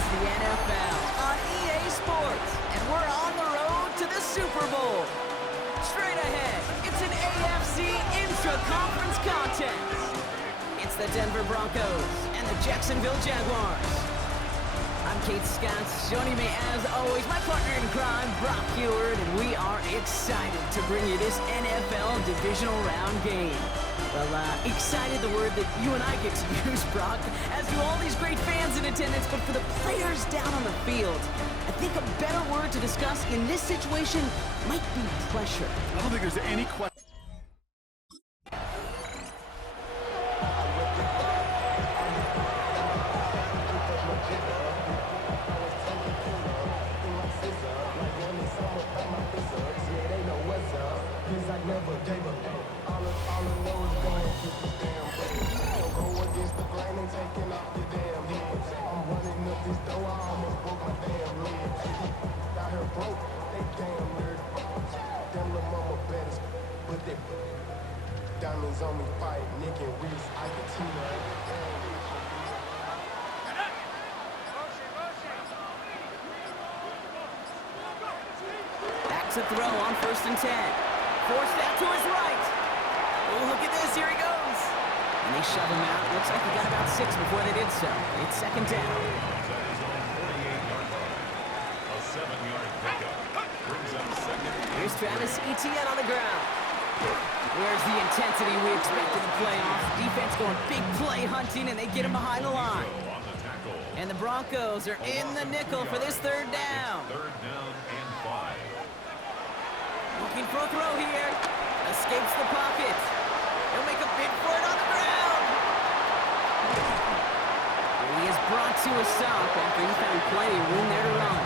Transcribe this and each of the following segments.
It's the NFL on EA Sports, and we're on the road to the Super Bowl. Straight ahead, it's an AFC intra-conference contest. It's the Denver Broncos and the Jacksonville Jaguars. I'm Kate Scott, joining me as always, my partner in crime, Brock Heward, and we are excited to bring you this NFL divisional round game. Well, excited, the word that you and I get to use, Brock, as do all these great fans in attendance, but for the players down on the field, I think a better word to discuss in this situation might be pressure. I don't think there's any question. Diamonds on me fight, Nick and Reese, I can team Back to throw on 1st and 10. Forced out to his right. Oh, look at this, here he goes. And they shove him out. Looks like he got about 6 before they did so. It's 2nd down. A 7-yard pickup. Brings up 2nd. Here's Travis Etienne on the ground. Where's the intensity we expected in the playoffs? Defense going big play hunting, and they get him behind the line. And the Broncos are in the nickel for this 3rd down. 3rd down and 5. Looking for a throw here. Escapes the pocket. He'll make a bid for it on the ground. And he is brought to a stop after he found plenty of room there to run.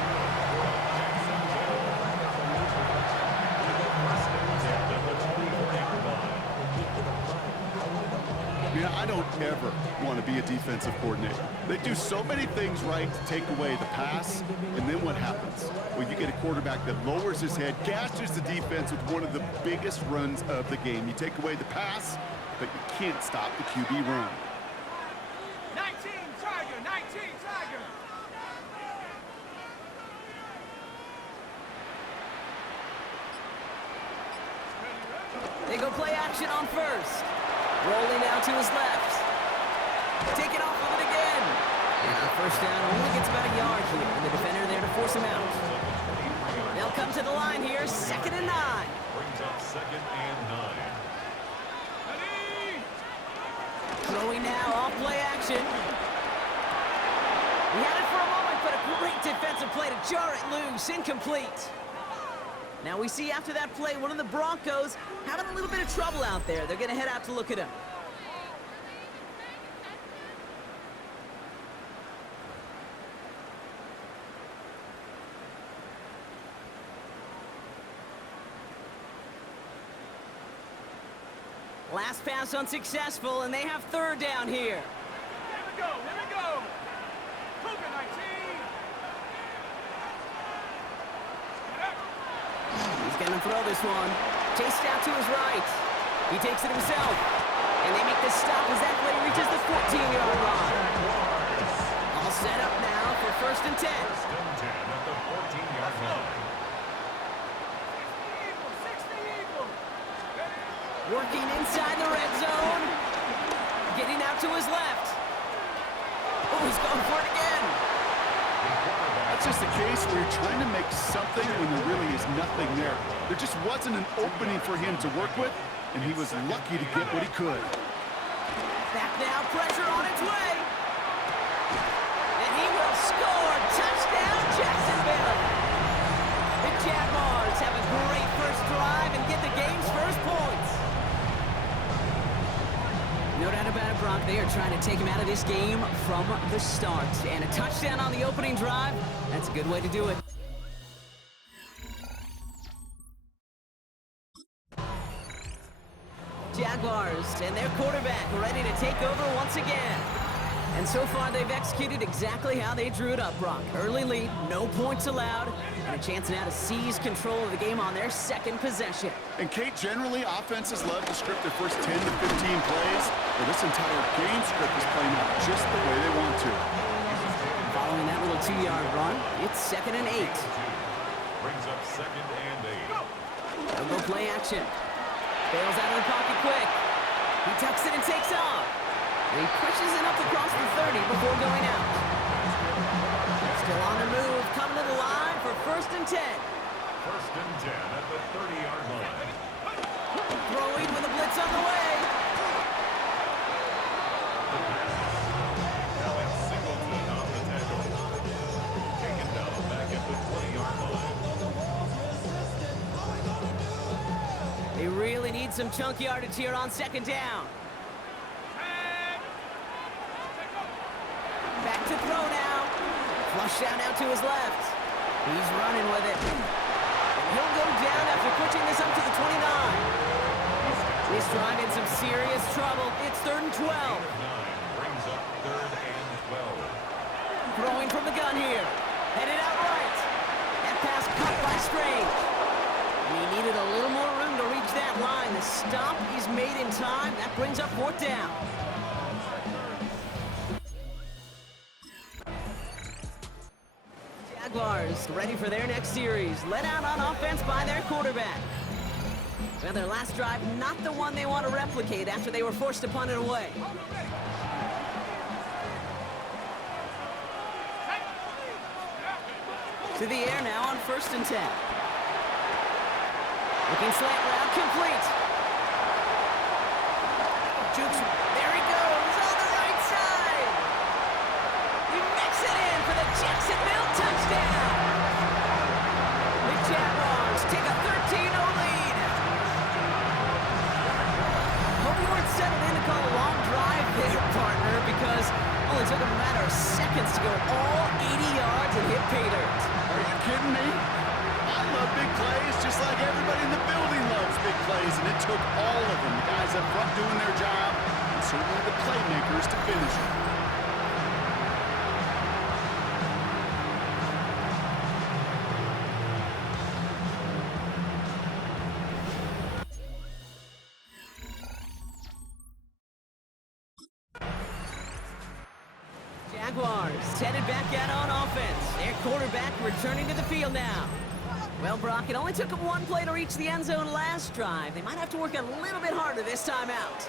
I don't ever want to be a defensive coordinator. They do so many things right to take away the pass, and then what happens? Well, you get a quarterback that lowers his head, gashes the defense with one of the biggest runs of the game. You take away the pass, but you can't stop the QB run. 19 Tiger, 19 Tiger. They go play action on 1st. Rolling out to his left. Taking off with it again. And on 1st down, only gets about a yard here. And the defender there to force him out. They'll come to the line here, 2nd and 9. Brings up 2nd and 9. Throwing now, off play action. He had it for a moment, but a great defensive play to jar it loose. Incomplete. Now we see after that play, one of the Broncos having a little bit of trouble out there. They're going to head out to look at him. Last pass unsuccessful, and they have 3rd down here. Here we go, here we go. Cougar 19. He's going to throw this one. Chased out to his right. He takes it himself. And they make the stop as that play reaches the 14-yard line. All set up now for 1st and 10. 1st and 10 at the 14-yard line. Working inside the red zone. Getting out to his left. Oh, he's going for it again. That's just a case where you're trying to make something when there really is nothing there. There just wasn't an opening for him to work with, and he was lucky to get what he could. Back now, pressure on its way. And he will score. Touchdown, Jacksonville. The Jaguars have a great first drive and get the game's first points. No doubt about it, Brock. They are trying to take him out of this game from the start. And a touchdown on the opening drive, that's a good way to do it. Jaguars and their quarterback ready to take over once again. And so far, they've executed exactly how they drew it up, Brock. Early lead, no points allowed, and a chance now to seize control of the game on their 2nd possession. And Kate, generally, offenses love to script their first 10 to 15 plays, but this entire game script is playing out just the way they want to. Following that little 2-yard run. It's 2nd and 8. Brings up 2nd and 8. They'll go play action. Bails out of the pocket quick. He tucks it and takes off. And he pushes it up across the 30 before going out. Still on the move, coming to the line for 1st and 10. 1st and 10 at the 30-yard line. Throwing with a blitz on the way. Now it's Singleton off the tackle. Taken down back at the 20-yard line. They really need some chunk yardage here on 2nd down. Back to throw now. Flush down out to his left. He's running with it. And he'll go down after pushing this up to the 29. This drive in some serious trouble. It's 3rd and 12. 9 brings up 3rd and 12. Throwing from the gun here. Headed out right. That pass caught by Strange. And he needed a little more room to reach that line. The stop is made in time. That brings up 4th down. Jaguars ready for their next series. Let out on offense by their quarterback. Well, their last drive, not the one they want to replicate after they were forced to punt it away. To the air now on 1st and 10. Looking slant route, complete. Jukes, there he goes, on the right side. He mix it in for the Jacksonville touchdown. The Jaguars take a 13-0 lead. Hope you weren't settled in to call a long drive there, partner, because it only took them a matter of seconds to go all 80 yards and hit pay dirt. Are you kidding me? I love big plays just like everybody in the building loves big plays, and it took all of them, the guys up front doing their job, and certainly the playmakers to finish it. Jaguars headed back out on offense. Their quarterback returning to the field now. Well, Brock, it only took them one play to reach the end zone last drive. They might have to work a little bit harder this time out.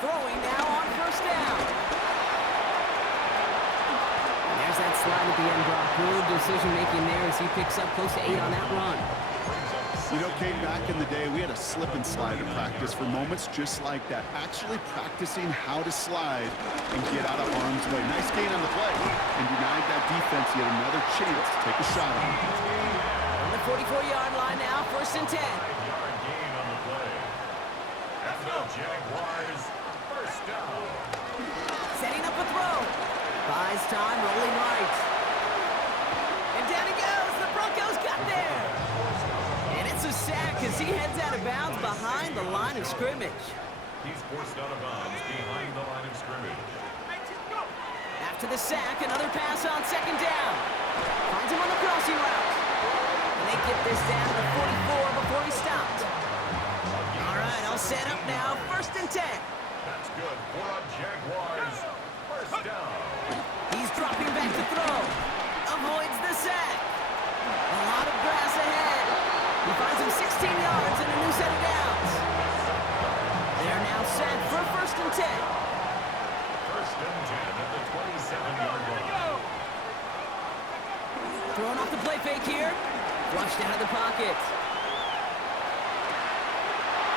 Throwing now on 1st down. And there's that slide at the end, Brock. Good decision-making there as he picks up close to 8 on that run. You know, Kate, back in the day, we had a slip and slide to practice for moments just like that. Actually practicing how to slide and get out of harm's way. Nice gain on the play. And denied that defense yet another chance to take a shot on it. On the 44-yard line now, 1st and 10. 5-yard gain on the play. And the Jaguars, 1st down. Setting up a throw. Buys time, rolling right. And down he goes. The Broncos got there. And it's a sack as he heads out of bounds behind the line of scrimmage. He's forced out of bounds behind the line of scrimmage. After the sack, another pass on 2nd down. Finds him on the crossing route. And they get this down to the 44 before he stopped. All right, all set up now. 1st and 10. That's good for a Jaguars. 1st down. He's dropping back to throw. Avoids the sack. A lot of grass ahead. He finds him 16 yards and a new set of downs. They're now set for 1st and 10. 1st and 10 at the 27-yard line. Throwing off the play fake here. Flushed out of the pocket.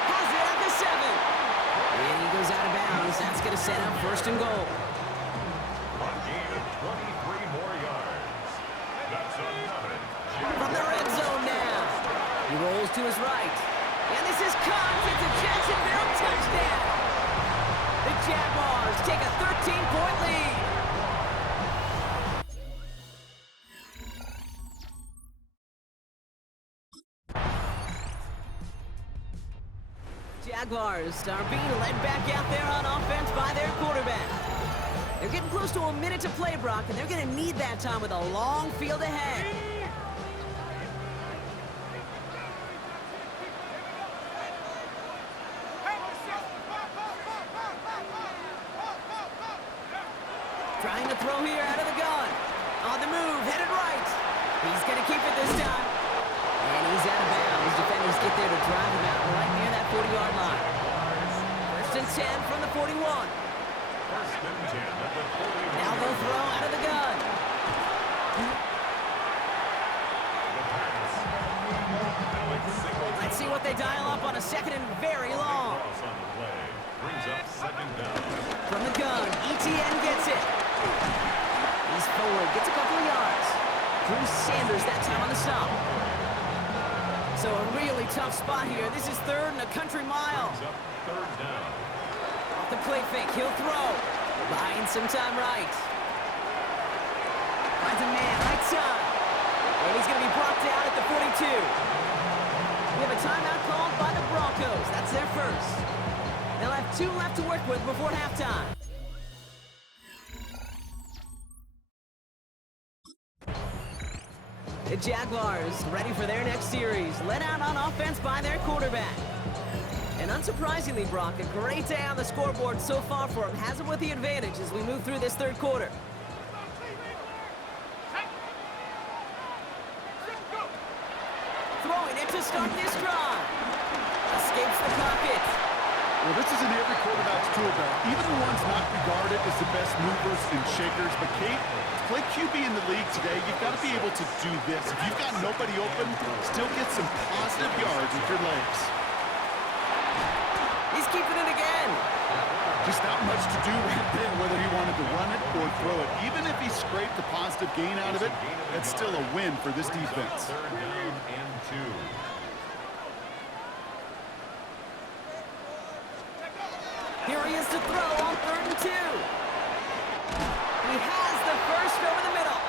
Has it at the 7. And he goes out of bounds. That's going to set up 1st and goal. A gain of 23 more yards. That's another From the red zone now. He rolls to his right. And this is caught. It's a Jacksonville touchdown. The Jaguars take a 13-point lead. Jaguars are being led back out there on offense by their quarterback. They're getting close to a minute to play, Brock, and they're going to need that time with a long field ahead. Trying to throw here out of the gun. On the move, headed right. He's going to keep it this time. And he's out of bounds. Defenders get there to drive him out right near that 40-yard line. First and 10 from the 41. First and 10 at the 41. Now they'll throw out of the gun. Let's see what they dial up on a second and very long. Cross on the play. Brings up second down. From the gun, ETN gets it. He's forward, gets a couple of yards. Bruce Sanders that time on the stop. So a really tough spot here. This is third and a country mile. Brings up third down. Off the play fake, he'll throw. Buying some time right. Finds a man, right side. And he's going to be brought down at the 42. We have a timeout called by the Broncos. That's their first. They'll have 2 left to work with before halftime. The Jaguars ready for their next series, led out on offense by their quarterback. And unsurprisingly, Brock, a great day on the scoreboard so far for him. Has him with the advantage as we move through this third quarter. Throwing it to start this drive. Escapes the pocket. Well, this is in every quarterback's tool belt. Even the ones not regarded as the best movers and shakers. But Kate, to play QB in the league today, you've got to be able to do this. If you've got nobody open, still get some positive yards with your legs. He's keeping it again. Just not much to do right there, whether he wanted to run it or throw it. Even if he scraped a positive gain out of it, that's still a win for this defense. Third down and 2. Here he is to throw on 3rd and 2. He has the first over the middle.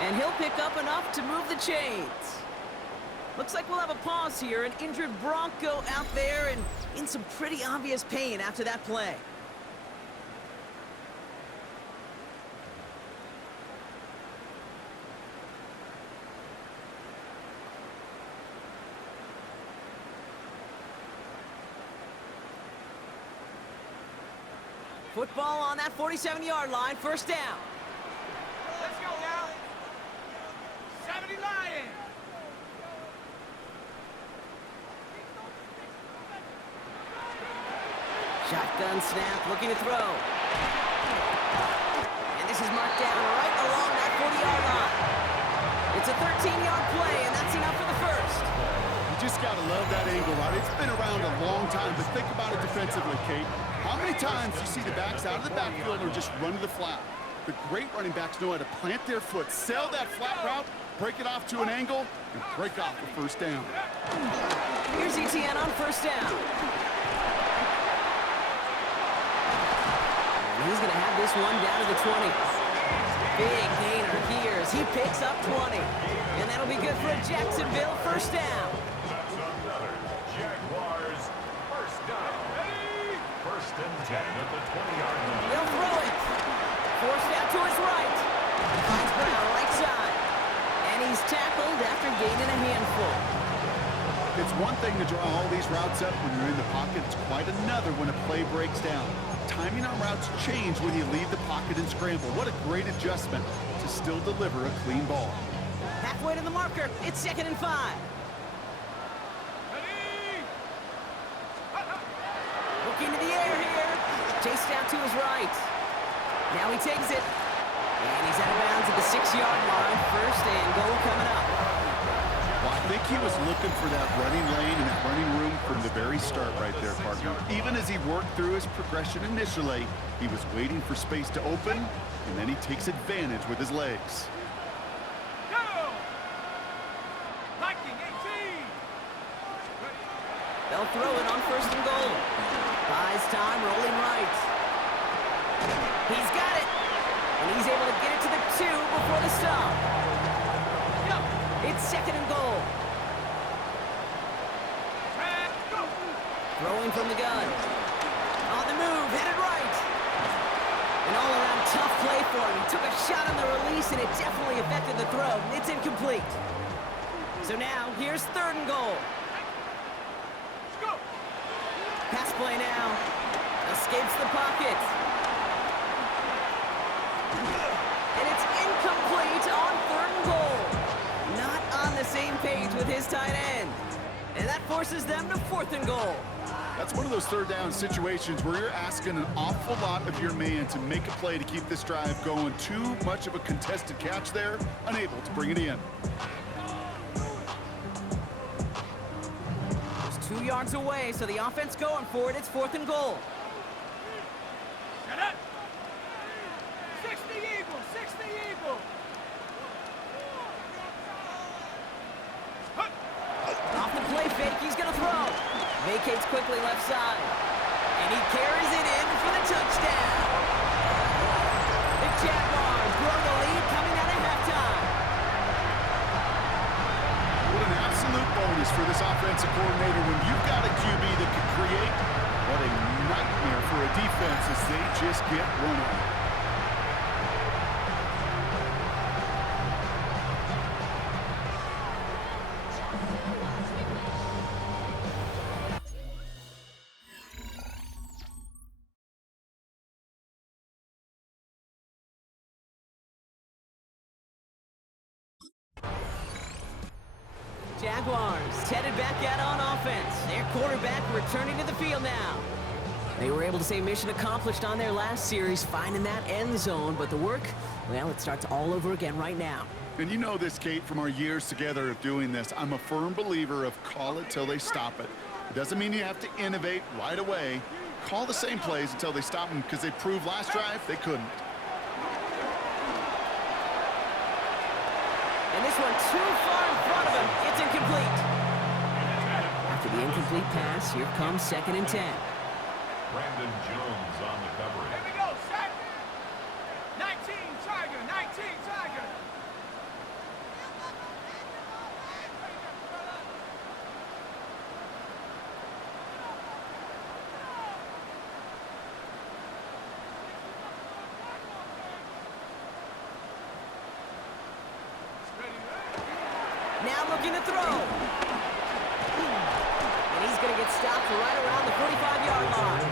And he'll pick up enough to move the chains. Looks like we'll have a pause here. An injured Bronco out there and in some pretty obvious pain after that play. Football on that 47-yard line, first down. Let's go now. 70 Lions. Shotgun snap, looking to throw. And this is marked down right along that 40-yard line. It's a 13-yard play, and that's enough for the first. You just got to love that angle, right? It's been around a long time, but think about it defensively, Kate. How many times do you see the backs out of the backfield or just run to the flat? The great running backs know how to plant their foot, sell that flat route, break it off to an angle, and break off the first down. Here's ETN on first down. And he's going to have this one down to the 20. Big gainer here as he picks up 20. And that'll be good for a Jacksonville first down. That's another Jaguars first down. First and 10 at the 20-yard line. They'll throw it. Forced out to his right. Finds Brown right side. And he's tackled after gaining a handful. It's one thing to draw all these routes up when you're in the pocket. It's quite another when a play breaks down. Timing on routes change when you leave the pocket and scramble. What a great adjustment to still deliver a clean ball. Halfway to the marker. It's 2nd and 5. Ready? Looking to the air here. Chased out to his right. Now he takes it. And he's out of bounds at the 6-yard line. First and goal coming up. Well, I think he was looking for that running lane and that running room from the very start right there, partner. Even as he worked through his progression initially, he was waiting for space to open, and then he takes advantage with his legs. Go! Viking 18. They'll throw it on first and goal. Buys time, rolling right. He's got it. And he's able to get it to the 2 before the stop. Go! It's 2nd and goal. Track, go! Throwing from the gun. On the move, headed right. An all-around tough play for him. He took a shot on the release, and it definitely affected the throw. It's incomplete. So now, here's 3rd and goal. Let's go! Pass play now. Escapes the pocket. And it's incomplete on 3rd and goal. Not on the same page with his tight end. And that forces them to 4th and goal. That's one of those 3rd down situations where you're asking an awful lot of your man to make a play to keep this drive going. Too much of a contested catch there, unable to bring it in. Just 2 yards away, so the offense going for it. It's 4th and goal. Shut up. 60 Eagle, 60 Eagle. Off the play fake, he's gonna throw. Vacates quickly left side. And he carries it in for the touchdown. The Jaguars grow the lead coming out of halftime. What an absolute bonus for this offensive coordinator when you've got a QB that can create. What a nightmare for a defense as they just get run on. Jaguars headed back out on offense. Their quarterback returning to the field now. They were able to say mission accomplished on their last series, finding that end zone, but the work, well, it starts all over again right now. And you know this, Kate, from our years together of doing this. I'm a firm believer of call it till they stop it. It doesn't mean you have to innovate right away. Call the same plays until they stop them, because they proved last drive they couldn't. And this one too far in front of him. It's incomplete. After the incomplete pass, here comes 2nd and 10. Brandon Jones on the coverage. Here we go, set. 19 Tiger, 19 Tiger. Now looking to throw. And he's going to get stopped right around the 45-yard line.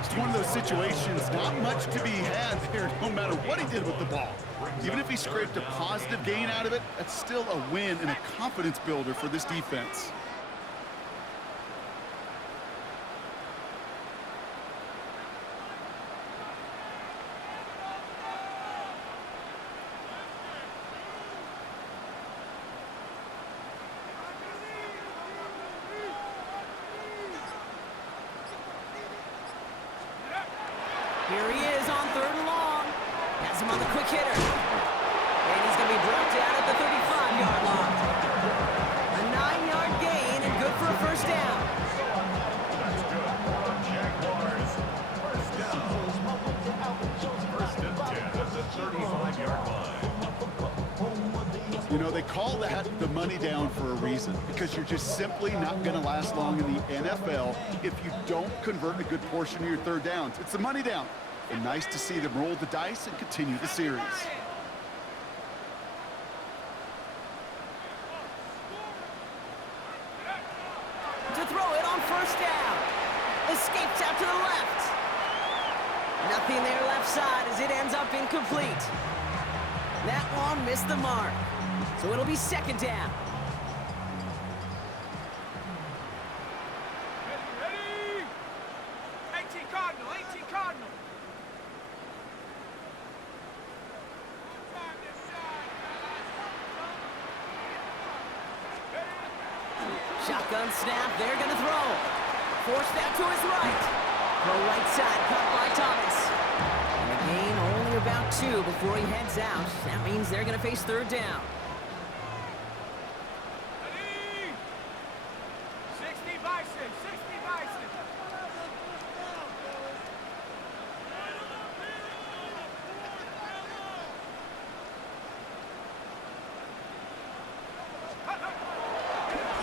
It's one of those situations, not much to be had there no matter what he did with the ball. Even if he scraped a positive gain out of it, that's still a win and a confidence builder for this defense. Here he is on 3rd and long. Has him on the quick hitter. And he's going to be brought down at the 35-yard line. A 9-yard gain and good for a 1st down. That's good for the Jaguars. 1st down. 1st and 10 at the 35-yard line. You know, they call that the money down for a reason, because you're just simply not going to last long in the NFL if you don't convert a good portion of your 3rd downs. It's the money down. And nice to see them roll the dice and continue the series. To throw it on 1st down. Escapes out to the left. Nothing there left side as it ends up incomplete. That one missed the mark. So it'll be 2nd down. Ready? 18 Cardinal, 18 Cardinal. Shotgun snap, they're gonna throw. Force that to his right. The right side caught by Thomas. And a gain only about 2 before he heads out. That means they're gonna face 3rd down. Ready? 60 Bison, 60 Bison.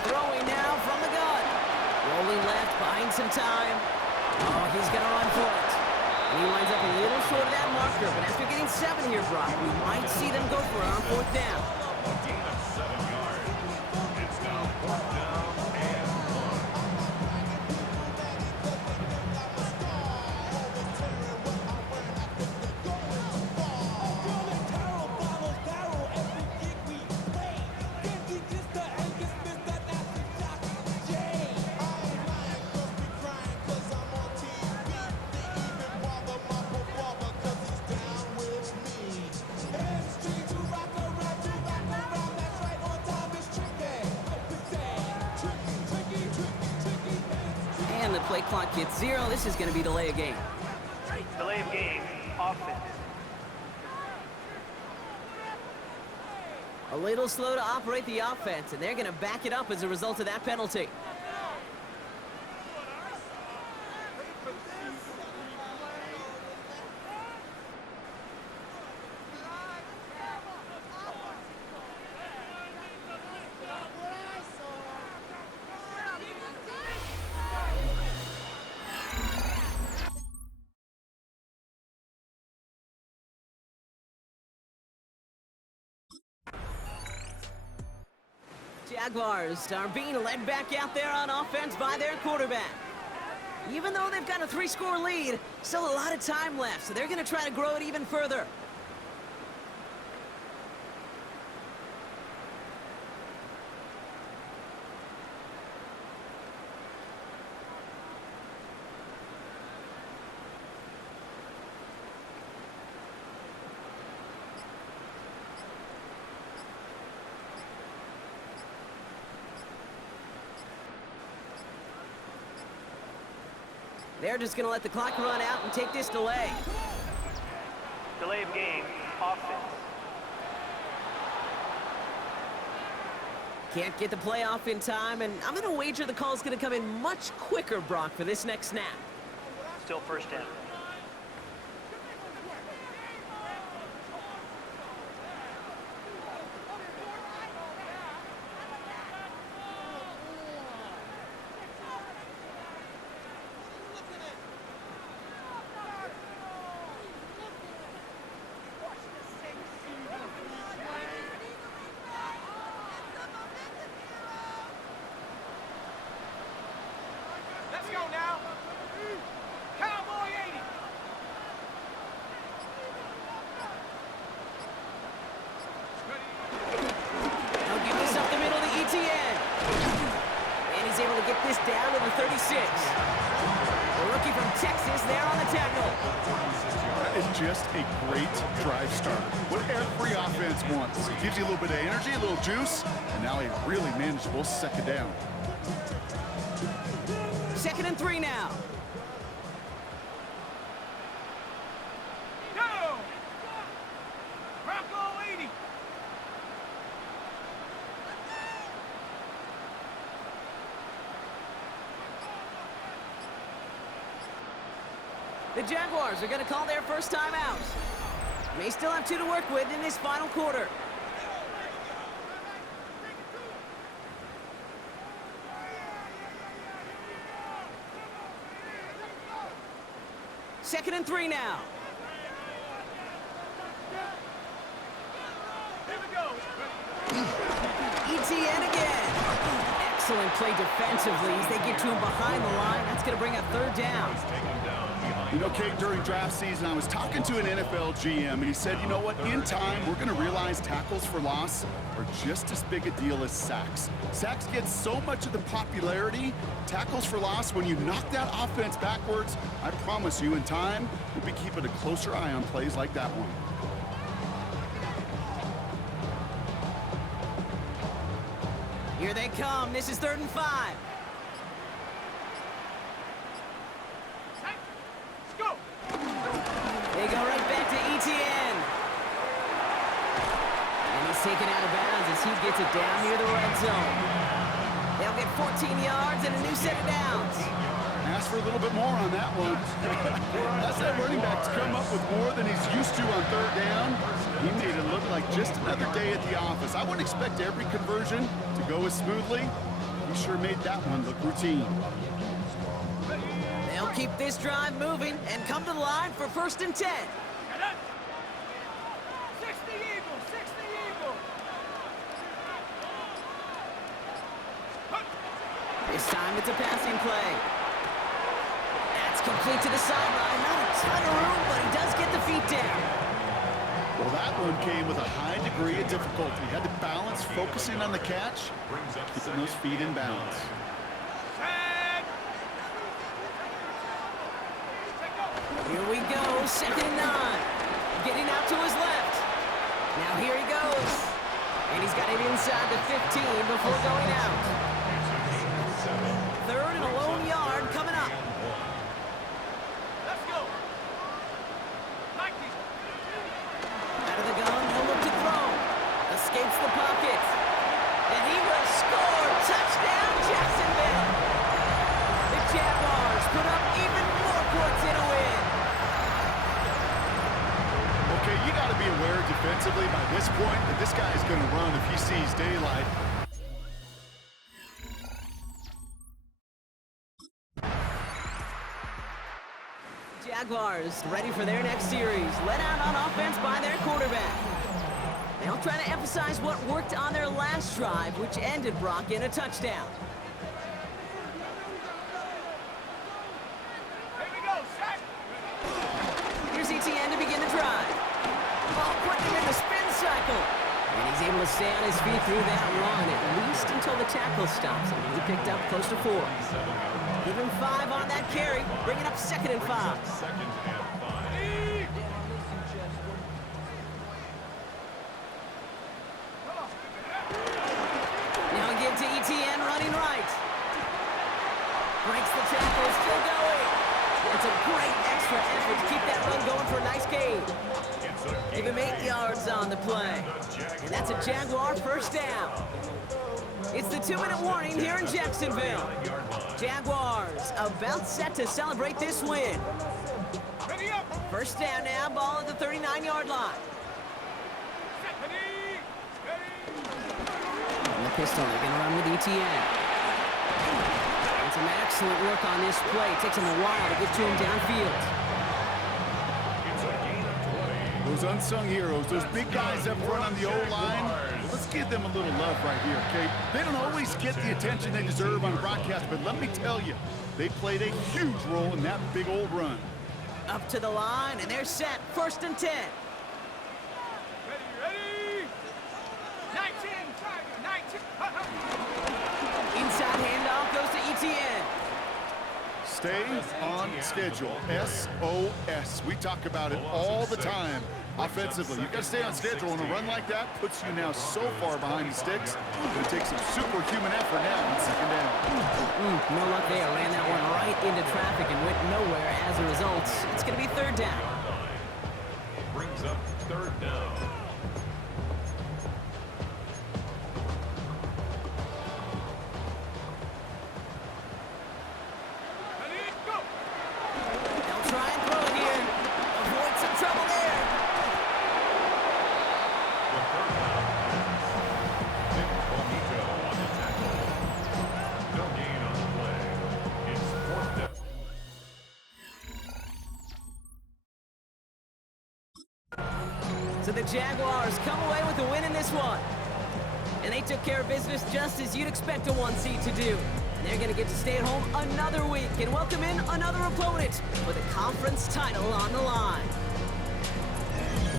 Throwing now from the gun. Rolling left, buying some time. Oh, he's gonna run for it. And he winds up a little short of that marker, but after getting 7 here, Brock, we might see them go for it on 4th down. A gain of 7 yards. It's now 4th down and 1. and the play clock hits 0, this is going to be delay of game. Delay of game, offense. A little slow to operate the offense, and they're going to back it up as a result of that penalty. Jaguars are being led back out there on offense by their quarterback. Even though they've got a 3-score lead, still a lot of time left, so they're going to try to grow it even further. They're just going to let the clock run out and take this delay. Delay of game, offense. Can't get the play off in time, and I'm going to wager the call's going to come in much quicker, Brock, for this next snap. Still first down. Let's go now. Cowboy 80. They'll give this up the middle to ETN. And he's able to get this down to the 36. The rookie from Texas there on the tackle. That is just a great drive starter. What every offense wants. It gives you a little bit of energy, a little juice, and now a really manageable second down. 2nd and 3 now. Go. Bronco 80. The Jaguars are going to call their first time out. May still have 2 to work with in this final quarter. Second and 3 now. Here we go. ETN again. Excellent play defensively as they get to him behind the line. That's going to bring a 3rd down. You know, Kate, during draft season, I was talking to an NFL GM, and he said, you know what, in time, we're going to realize tackles for loss are just as big a deal as sacks. Sacks get so much of the popularity. Tackles for loss, when you knock that offense backwards, I promise you, in time, we'll be keeping a closer eye on plays like that one. Here they come. This is 3rd and 5. Let's go. They go right back to ETN. And he's taken out of bounds as he gets it down near the red zone. They'll get 14 yards and a new set of downs. Ask for a little bit more on that one. That's that running back to come up with more than he's used to on 3rd down. He made it look like just another day at the office. I wouldn't expect every conversion to go as smoothly. He sure made that one look routine. They'll keep this drive moving and come to the line for 1st and 10. 60 Eagles, 60 Eagles. This time it's a passing play. That's complete to the sideline. Not a ton of room, but he does get the feet down. Well, that one came with a high degree of difficulty. He had to balance focusing on the catch, keeping those feet in balance. Set. Here we go, 2nd and 9. Getting out to his left. Now here he goes. And he's got it inside the 15 before going out. 3rd and a lone yard coming up. point that this guy is going to run if he sees daylight. Jaguars ready for their next series, led out on offense by their quarterback. They'll try to emphasize what worked on their last drive, which ended Brock in a touchdown. Here we go, set. Here's ETN to begin the drive. Ball putting him in the spin cycle. And he's able to stay on his feet through that run, at least until the tackle stops him. He picked up close to 4. Give him 5 on that carry, bringing up 2nd and 5. Now give to ETN running right. Breaks the tackle, still going. It's a great extra effort to keep that run going for a nice gain. Give him 8 yards on the play. And that's a Jaguar first down. It's the 2-minute warning here in Jacksonville. Jaguars about set to celebrate this win. Ready up. First down now, ball at the 39-yard line. Set. Ready. And the pistol, they're going to run with ETN. And some excellent work on this play. Takes him a while to get to him downfield. Those unsung heroes, those big guys up front on the O-line, let's give them a little love right here, okay? They don't always get the attention they deserve on broadcast, but let me tell you, they played a huge role in that big old run. Up to the line, and they're set. 1st and 10. Ready. 19, Tiger, 19. Inside handoff goes to ETN. Stay on schedule. SOS. We talk about it all the time offensively. You've got to stay on schedule, and a run like that puts you now so far behind the sticks. It's going to take some superhuman effort now on 2nd down. No luck there. Ran that one right into traffic and went nowhere as a result. It's going to be 3rd down. Brings up 3rd down. Ready, go. They'll try and throw it here. Avoid some trouble there. Bonito on the tackle. No gain on the play. It's 4th down. So the Jaguars come away with a win in this one. And they took care of business just as you'd expect a 1 seed to do. And they're going to get to stay at home another week and welcome in another opponent with a conference title on the line.